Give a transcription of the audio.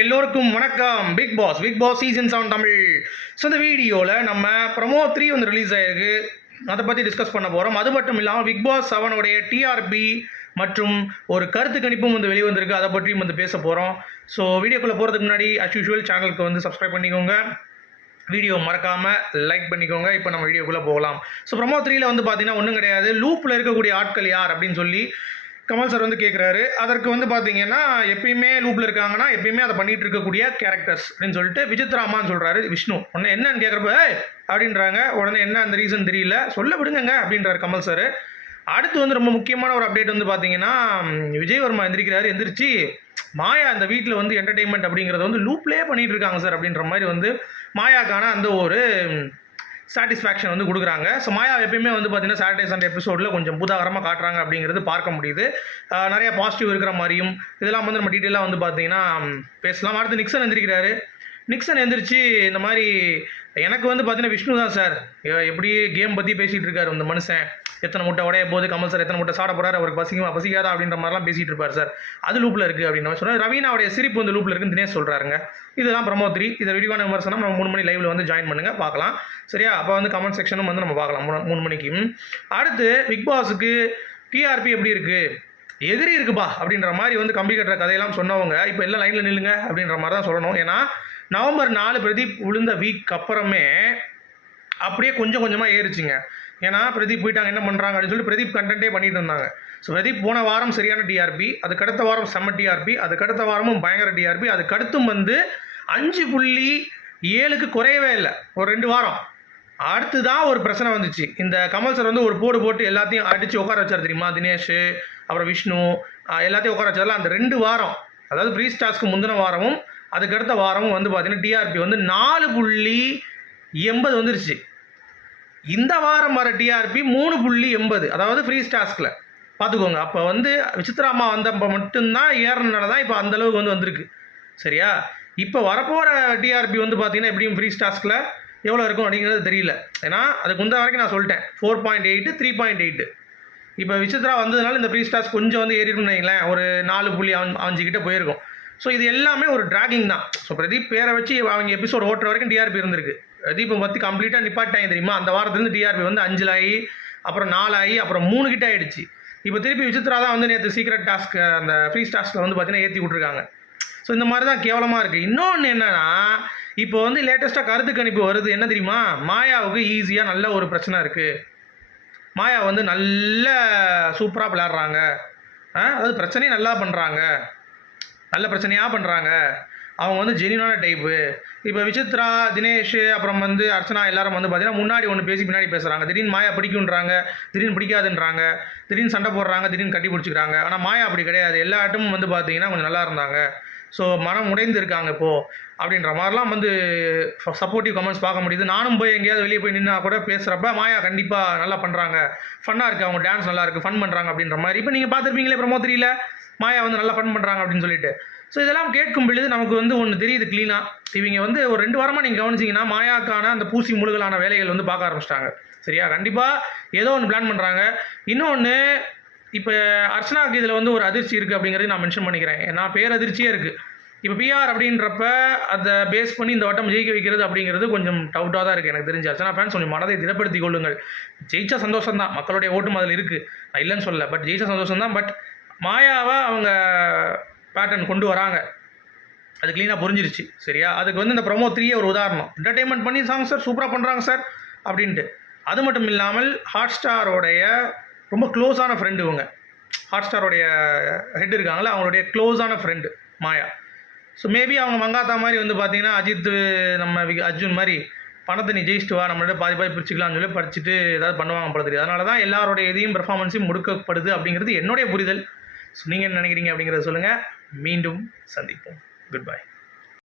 எல்லோருக்கும் வணக்கம். Bigg Boss Bigg Boss season seven Tamil. So இந்த வீடியோவில் நம்ம ப்ரமோ த்ரீ வந்து ரிலீஸ் ஆயிருக்கு. அதை பற்றி டிஸ்கஸ் பண்ண போகிறோம் அது மட்டும் இல்லாமல் பிக் பாஸ் செவனுடைய டிஆர்பி மற்றும் ஒரு கருத்து கணிப்பும் வந்து வெளிவந்திருக்கு. அதை பற்றியும் வந்து பேச போகிறோம் ஸோ வீடியோக்குள்ளே போகிறதுக்கு முன்னாடி அஸ் யூஷுவல் சேனலுக்கு வந்து சப்ஸ்கிரைப் பண்ணிக்கோங்க. வீடியோ மறக்காமல் லைக் பண்ணிக்கோங்க. இப்போ நம்ம வீடியோக்குள்ளே போகலாம். ஸோ ப்ரமோ த்ரீயில் வந்து பார்த்தீங்கன்னா ஒன்றும் கிடையாது. லூப்பில் இருக்கக்கூடிய ஆட்கள் யார் அப்படின்னு சொல்லி கமல் சார் வந்து கேட்குறாரு அதற்கு வந்து பார்த்தீங்கன்னா எப்பயுமே லூப்பில் இருக்காங்கன்னா எப்பயுமே அதை பண்ணிட்டு இருக்கக்கூடிய கேரக்டர்ஸ் அப்படின்னு சொல்லிட்டு விசித்ராமான்னு சொல்கிறாரு விஷ்ணு. உடனே என்னன்னு கேட்குறப்ப அப்படின்றாங்க. உடனே என்ன அந்த ரீசன் தெரியல. சொல்ல விடுங்கங்க அப்படின்றாரு கமல் சார் அடுத்து வந்து ரொம்ப முக்கியமான ஒரு அப்டேட் வந்து பார்த்தீங்கன்னா விஜயவர்மா எந்திரிக்கிறாரு. எந்திரிச்சு மாயா அந்த வீட்டில் வந்து என்டர்டெயின்மெண்ட் அப்படிங்கிறத வந்து லூப்லேயே பண்ணிட்டு இருக்காங்க சார் அப்படின்ற மாதிரி வந்து மாயாக்கான அந்த ஒரு சாட்டிஸ்ஃபேக்ஷன் வந்து கொடுக்குறாங்க. ஸோ மாயா எப்பயுமே வந்து பார்த்தீங்கன்னா சாட்டர்டே சண்டே எபிசோடில் கொஞ்சம் பூதாகரமாக காட்டுறாங்க அப்படிங்கிறது பார்க்க முடியுது. நிறையா நிறைய பாசிட்டிவ் இருக்கிற மாதிரியும் இதெல்லாம் வந்து நம்ம டீட்டெயிலாக வந்து பார்த்தீங்கன்னா பேசலாம். அடுத்து நிக்சன் எந்திரிக்கிறாரு. நிக்சன் எந்திரிச்சு இந்த மாதிரி எனக்கு வந்து பார்த்தீங்கன்னா விஷ்ணு தான் சார் எப்படி கேம் பற்றி பேசிகிட்டு இருக்காரு இந்த மனுஷன். எத்தனை முட்டை உடைய போது கமல் சார் எத்தனை முட்டை சாட போகிறார் அவருக்கு பசிக்குமா? பசிக்காதா? அப்படின்ற மாதிரிலாம் பேசிகிட்டு இருப்பார் சார். அது லூப்பில் இருக்குது அப்படின்னு சொல்கிறார் ரவீனாவுடைய சிரிப்பு வந்து லூப்பில் இருக்குன்னு தினேஷ் சொல்கிறாருங்க இதெல்லாம் பிரமோத்ரி இதை விரிவான விமர்சனம். நம்ம மூணு மணி லைவில் வந்து ஜாயின் பண்ணுங்கள் பார்க்கலாம். சரியா? அப்போ வந்து கமெண்ட் செக்ஷனும் வந்து நம்ம பார்க்கலாம். மூணு மூணு மணிக்கு. அடுத்து பிக் பாஸுக்கு டிஆர்பி எப்படி இருக்குது எதிரி இருக்குப்பா அப்படின்ற மாதிரி வந்து கம்பி கட்டுற கதையெல்லாம் சொன்னவங்க இப்போ எல்லாம் லைனில் நில்லுங்க அப்படின்ற மாதிரி தான் சொல்லணும். ஏன்னா நவம்பர் நாலு பிரதீப் விழுந்த வீக் அப்புறமே அப்படியே கொஞ்சம் கொஞ்சமாக ஏறிச்சிங்க. ஏன்னா பிரதீப் போயிட்டாங்க என்ன பண்ணுறாங்க அப்படின்னு சொல்லி பிரதீப் கண்டென்ட்டே பண்ணிட்டு இருந்தாங்க. ஸோ பிரதீப் போன வாரம் சரியான டிஆர்பி அதுக்கடுத்த வாரம் செம்ம டிஆர்பி அதுக்கடுத்த வாரமும் பயங்கர டிஆர்பி அதுக்கடுத்தும் வந்து அஞ்சு புள்ளி ஏழுக்கு குறையவே இல்லை. ஒரு ரெண்டு வாரம். அடுத்து தான் ஒரு பிரச்சனை வந்துச்சு. இந்த கமல் சார் வந்து ஒரு போடு போட்டு எல்லாத்தையும் அடித்து உட்கார வச்சார் தெரியுமா? தினேஷ் அப்புறம் விஷ்ணு எல்லாத்தையும் உட்கார வச்சார்ல அந்த ரெண்டு வாரம். அதாவது ஃப்ரீ ஸ்டார்ஸ்க்கு முந்தின வாரமும் அதுக்கடுத்த வாரமும் வந்து பார்த்தீங்கன்னா டிஆர்பி வந்து நாலு புள்ளி எண்பது வந்துருச்சு. இந்த வாரம் வர டிஆர்பி மூணு புள்ளி எண்பது. அதாவது ஃப்ரீ ஸ்டாஸ்கில் பார்த்துக்கோங்க. அப்போ வந்து விசித்ராமா வந்தப்போ மட்டும்தான் ஏறினால தான் இப்போ அந்த அளவுக்கு வந்து வந்திருக்கு. சரியா? இப்போ வரப்போகிற டிஆர்பி வந்து பார்த்தீங்கன்னா எப்படியும் ஃப்ரீ ஸ்டாஸ்கில் எவ்வளோ இருக்கும் அப்படிங்கிறது தெரியல. ஏன்னா அதுக்கு முந்த வரைக்கும் நான் சொல்லிட்டேன். Four point eight three point eight இப்போ விசித்ரா வந்ததுனால இந்த ஃப்ரீ ஸ்டார்ஸ் கொஞ்சம் வந்து ஏறிடும்னு வைங்களேன். ஒரு நாலு புள்ளி அஞ்சு அஞ்சு போயிருக்கும். ஸோ இது எல்லாமே ஒரு ட்ராகிங் தான். ஸோ பிரதீப் பேரை வச்சு அவங்க எபிசோட் ஓட்டுற வரைக்கும் டிஆர்பி இருந்திருக்கு. பிரதீப்பை பற்றி கம்ப்ளீட்டாக நிப்பாட்டாங்க தெரியுமா? அந்த வாரத்துலேருந்து டிஆர்பி வந்து அஞ்சில் ஆகி அப்புறம் நாலாகி அப்புறம் மூணு கிட்ட ஆயிடுச்சு. இப்போ திருப்பி விசித்ரா தான் வந்து நேற்று சீக்ரெட் டாஸ்க் அந்த ஃப்ரீ டாஸ்கில் வந்து பார்த்தீங்கன்னா ஏற்றி விட்ருக்காங்க ஸோ இந்த மாதிரி தான் கேவலமாக இருக்குது இன்னொன்று என்னென்னா இப்போ வந்து லேட்டஸ்ட்டாக கருத்து கணிப்பு வருது. என்ன தெரியுமா? மாயாவுக்கு ஈஸியாக நல்ல ஒரு பிரச்சனை இருக்குது மாயா வந்து நல்ல சூப்பராக விளையாடுறாங்க. அதாவது பிரச்சனையும் நல்லா பண்ணுறாங்க நல்ல பிரச்சனையாக பண்ணுறாங்க அவங்க வந்து ஜெனியூனான டைப்பு இப்போ விசித்ரா தினேஷ் அப்புறம் வந்து அர்ச்சனா எல்லாரும் வந்து பார்த்தீங்கன்னா முன்னாடி ஒன்று பேசி பின்னாடி பேசுகிறாங்க திடீர்னு மாயா பிடிக்குன்றாங்க திடீர்னு பிடிக்காதுன்றாங்க திடீர்னு சண்டை போடுறாங்க திடீர்னு கட்டி பிடிச்சிக்கிறாங்க. ஆனால் மாயா அப்படி கிடையாது. எல்லா ஆட்டமும் வந்து பார்த்தீங்கன்னா கொஞ்சம் நல்லா இருந்தாங்க. ஸோ மனம் உடைந்து இருக்காங்க இப்போது அப்படின்ற மாதிரிலாம் வந்து சப்போர்ட்டிவ் கமெண்ட்ஸ் பார்க்க முடியுது. நானும் போய் எங்கேயாவது வெளியே போய் நின்னா கூட பேசுகிறப்ப மாயா கண்டிப்பாக நல்லா பண்ணுறாங்க ஃபன்னாக இருக்குது அவங்க டான்ஸ் நல்லா இருக்குது ஃபன் பண்ணுறாங்க அப்படின்ற மாதிரி. இப்போ நீங்கள் பார்த்துருப்பீங்களே ப்ரமோ தெரியல. மாயா வந்து நல்லா ஃபன் பண்ணுறாங்க அப்படின்னு சொல்லிட்டு. ஸோ இதெல்லாம் கேட்கும் பொழுது நமக்கு வந்து ஒன்று தெரியுது க்ளீனாக இவங்க வந்து ஒரு ரெண்டு வாரமாக நீங்கள் கவனிச்சிங்கன்னா மாயாக்கான அந்த பூசி முழுகலான வேலைகள் வந்து பார்க்க ஆரம்பிச்சிட்டாங்க. சரியா? கண்டிப்பாக ஏதோ ஒன்று பிளான் பண்ணுறாங்க இன்னொன்று இப்போ அர்ச்சனாவுக்கு இதில் வந்து ஒரு அதிர்ச்சி இருக்குது அப்படிங்கிறது நான் மென்ஷன் பண்ணிக்கிறேன். ஏன்னா பேரதிர்ச்சியே இருக்குது இப்போ பிஆர் அப்படின்றப்ப அதை பேஸ் பண்ணி இந்த வட்டம் ஜெயிக்க வைக்கிறது அப்படிங்கிறது கொஞ்சம் டவுட்டாக தான் இருக்குது எனக்கு தெரிஞ்ச. அர்ச்சனா ஃபேன்ஸ் கொஞ்சம் மனதை திடப்படுத்தி கொள்ளுங்கள். ஜெயிச்சா சந்தோஷம் தான் மக்களுடைய ஓட்டும் அதில் இருக்குது நான் இல்லைன்னு சொல்லல. பட் ஜெயிச்சா சந்தோஷம் தான் பட் மாயாவை அவங்க பேட்டர்ன் கொண்டு வராங்க. அது க்ளீனாக புரிஞ்சிருச்சு. சரியா? அதுக்கு வந்து இந்த ப்ரொமோ த்ரீயே ஒரு உதாரணம். என்டர்டெயின்மெண்ட் பண்ணி சாங் சார் சூப்பராக பண்ணுறாங்க சார் அப்படின்ட்டு. அது மட்டும் இல்லாமல் ஹாட் ஸ்டாரோடைய ரொம்ப க்ளோஸான ஃப்ரெண்டு இவங்க. ஹாட் ஸ்டாரோடைய ஹெட் இருக்காங்களே அவங்களுடைய க்ளோஸான ஃப்ரெண்டு மாயா. ஸோ மேபி அவங்க மங்காத்தா மாதிரி வந்து பார்த்தீங்கன்னா அஜித் நம்ம அர்ஜுன் மாதிரி பணத்தை நீ ஜெயிச்சிட்டு வா நம்மளோட பாதி பாதி பிரிச்சுக்கலாம்னு சொல்லி படிச்சுட்டு ஏதாவது பண்ணுவாங்க போல தெரியும் அதனால தான் எல்லாரோட இதையும் பெர்ஃபார்மன்ஸையும் முடுக்கப்படுது அப்படிங்கிறது என்னுடைய புரிதல். ஸோ நீங்கள் என்ன நினைக்கிறீங்க அப்படிங்கிறத சொல்லுங்கள் மீண்டும் சந்திப்போம். Good bye